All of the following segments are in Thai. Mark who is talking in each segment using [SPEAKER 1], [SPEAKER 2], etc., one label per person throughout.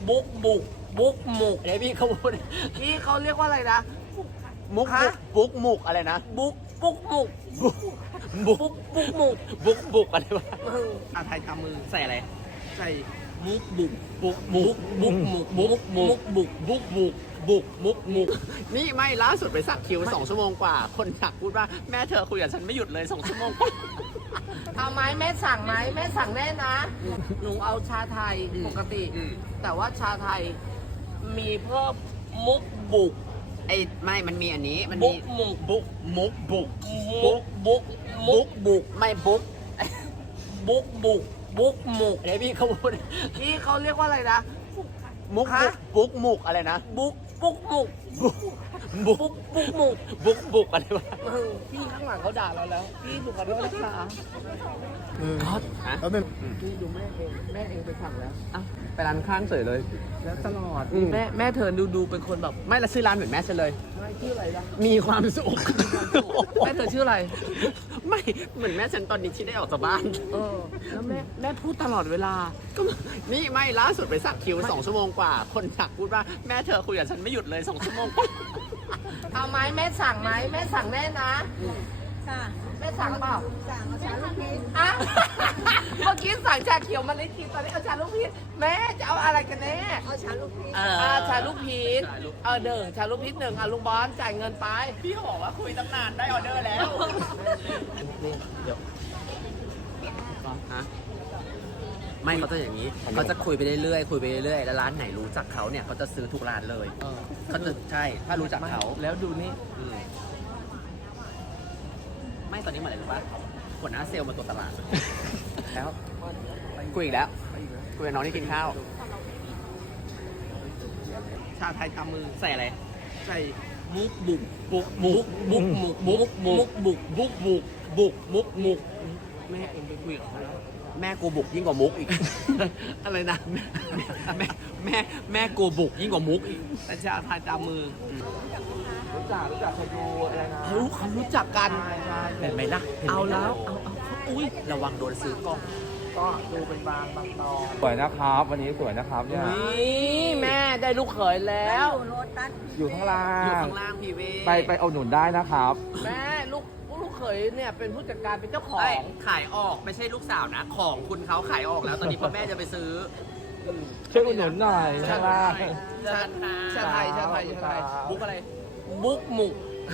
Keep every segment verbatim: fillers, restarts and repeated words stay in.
[SPEAKER 1] บุกบุกบุกหมุก
[SPEAKER 2] เดี๋ยวพี่เขาพูด
[SPEAKER 1] พี่เขาเรียกว่าอะไรนะ
[SPEAKER 2] มุก
[SPEAKER 1] ฮะ
[SPEAKER 2] บุกมุกอะไรนะ
[SPEAKER 1] บุกบุกหมุก
[SPEAKER 2] บุกบุก
[SPEAKER 1] บุกบุกหมุก
[SPEAKER 2] บุกบุกอะไรวะ
[SPEAKER 1] เอออาไทยทำมือ
[SPEAKER 2] ใส่อะไร
[SPEAKER 1] ใส่มุกบุก
[SPEAKER 2] บุกบุก
[SPEAKER 1] บุกหมุกบุกบุกบุก
[SPEAKER 2] บุกบุกบุกมุกมุกนี่ไม่ล่าสุดไปสักคิวสองชั่วโมงกว่า คนอยากพูดว่าแม่เธอคุยกับฉันไม่หยุดเลยสองชั่วโมงกว่า
[SPEAKER 1] เอาไหมแม่สั่งไหมแม่สั่งแน่นะ หนูเอาชาไทย
[SPEAKER 2] อืม
[SPEAKER 1] ปกติ
[SPEAKER 2] อืม
[SPEAKER 1] แต่ว่าชาไทยมีเพิ่มมุกบุก
[SPEAKER 2] ไอ้ไม่มันมีอันนี้มัน
[SPEAKER 1] บุ
[SPEAKER 2] มี
[SPEAKER 1] กหมุก
[SPEAKER 2] บุกมุกบุก
[SPEAKER 1] บุกบุกมุ
[SPEAKER 2] บุ
[SPEAKER 1] ก
[SPEAKER 2] กบุกไม่บุก
[SPEAKER 1] บุกบุกบุกหมุก
[SPEAKER 2] เดี๋ยวพี่เขาพูด
[SPEAKER 1] พี่เขาเรียกว่าอะไรนะ
[SPEAKER 2] มุก
[SPEAKER 1] ฮะ
[SPEAKER 2] บุกมุกอะไรนะ
[SPEAKER 1] บุกบุกหมุก
[SPEAKER 2] บุกบุก
[SPEAKER 1] บุกบุกหมุก
[SPEAKER 2] บุกบุกอะไรวะ
[SPEAKER 1] เออพี่ข้างหลังเขาด่าเราแล้ว พี่ดูขอโทษนะคะ
[SPEAKER 2] ฮะ
[SPEAKER 3] แล้วเป็น
[SPEAKER 1] พี่ดูแม่เองแม่เองไปสั่งแล้ว
[SPEAKER 2] อ่ะไปร้านข้างเฉยเลย
[SPEAKER 1] แล้วตลอด
[SPEAKER 2] อืม
[SPEAKER 1] แม่แม่เธอดูดูเป็นคนแบบ
[SPEAKER 2] ไม่ละซื้อร้านเหมือนแม่ฉันเลย
[SPEAKER 1] ไม่ชื่ออะไรล่ะ
[SPEAKER 2] มีความสุข
[SPEAKER 1] แม่เธอชื่ออะไร
[SPEAKER 2] ไม่เหมือนแม่ฉันตอนนี้ที่ได้ออกจากบ้าน
[SPEAKER 1] เออแล้วแม่แม่พูดตลอดเวลา
[SPEAKER 2] ก็นี่ไม่ล่าสุดไปสักคิวสองชั่วโมงกว่า คนอยากพูดว่าแม่เธอคุยกับฉันไม่หยุดเลยสองชั่วโมงกว่า
[SPEAKER 1] เอาไหมแม่สั่งไหมแม่สั่งแน่นะ
[SPEAKER 4] ค่ะ
[SPEAKER 1] แม่สั่งเปล่า
[SPEAKER 4] สั่งเอาชาลูกพีช
[SPEAKER 1] อ่ะ เมื่อกี้สั่งชาเขียวมาลิทีตอนนี้เอาชาลูกพีชแม่จะเอาอะไรกันแน่
[SPEAKER 4] เอาชาลูกพีช
[SPEAKER 2] เออ
[SPEAKER 1] อ่าชาลูกพีชเออหนึ่งชาลูกพีชหนึ่งอ่ะลุงบอลจ่ายเงินไป
[SPEAKER 2] พี่เขาบอกว่าคุยตั้งนานได้ออเดอร์แล้ว
[SPEAKER 1] นี่เดี๋ยว
[SPEAKER 2] ฮะไม่เขาจะอย่างนี้เขาจะคุยไปเรื่อยๆคุยไปเรื่อยๆแล้วร้านไหนรู้จักเขาเนี่ยเขาจะซื้อทุกร้านเลย
[SPEAKER 1] เออ
[SPEAKER 2] เขาจะใช่ถ้ารู้จักเขา
[SPEAKER 1] แล้วดูนี่
[SPEAKER 2] อืมไม่ตอนนี้เหมือนอะไรรู้ป่ะหัวหน้าเซลล์มาตัวตลาด แล้วคุยอีกแล้วคุยกับน้องที่กินข้าว
[SPEAKER 1] ชาไทยทำมือ
[SPEAKER 2] ใส่อะไร
[SPEAKER 1] ใส่มุกบุก
[SPEAKER 2] บุกบุก
[SPEAKER 1] บุกหมุกบุกมุกบุก
[SPEAKER 2] บุกบุกบุกมุกมุก
[SPEAKER 1] แม่เองไปคุยกับเขาแล้ว
[SPEAKER 2] แม่กูบุกยิ่งกว่ามุกอีก
[SPEAKER 1] อะไรนะ
[SPEAKER 2] แม่แม่แม่กูบุกยิ่งกว่ามุกอีก
[SPEAKER 1] แต่ชาไทยตามมือ
[SPEAKER 3] รู้จักรู้จักเคยดูอะไรนะ
[SPEAKER 1] เขารู้เขารู้จักกัน
[SPEAKER 2] เห็นไหมล่ะห็นไหม
[SPEAKER 1] เอาแล้วเอาเอาอุ้ย
[SPEAKER 2] ระวังโดนซื้อกล้อง
[SPEAKER 3] ก็ดูเป็นบางบางตอนสวยนะครับ วันนี้สวยนะครับเนี่ย
[SPEAKER 1] นี่แม่ได้ลูกเขยแล้ว
[SPEAKER 4] อยู่โรตัส
[SPEAKER 3] อยู่ข้างล่า
[SPEAKER 2] อยู่
[SPEAKER 3] ง
[SPEAKER 2] ข้างล่างพีเว
[SPEAKER 3] ไปไปเอาหนุนได้นะครับ
[SPEAKER 1] แม่ลูกลูกเขยเนี่ยเป็นผู้จัดการเป็นเจ้าของ
[SPEAKER 2] เอ้ยขายออกไม่ใช่ลูกสาวนะ ของคุณเขาขายออกแล้ว ตอนนี้พ่อแม่จะไปซื้อ
[SPEAKER 3] ช่วยอุดหนุนหน่อยข้างล่าง
[SPEAKER 1] ชาชาไทยชาไทยชาไทย
[SPEAKER 2] บุกอะไร
[SPEAKER 1] บุกหมุก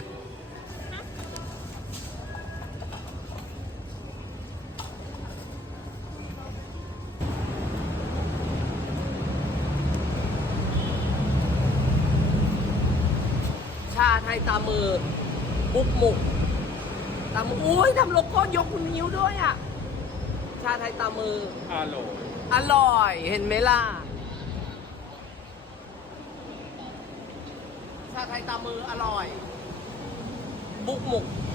[SPEAKER 1] ชาไทยตามมือ บุกหมุกตามมืออุ้ยทำโลโก้ยกนิ้วด้วยอ่ะ ชาไทยตามมือ
[SPEAKER 3] ฮัลโหล
[SPEAKER 1] อร่อยเห็นไหมล่ะ ชาไทยตามมืออร่อย บุกหมุก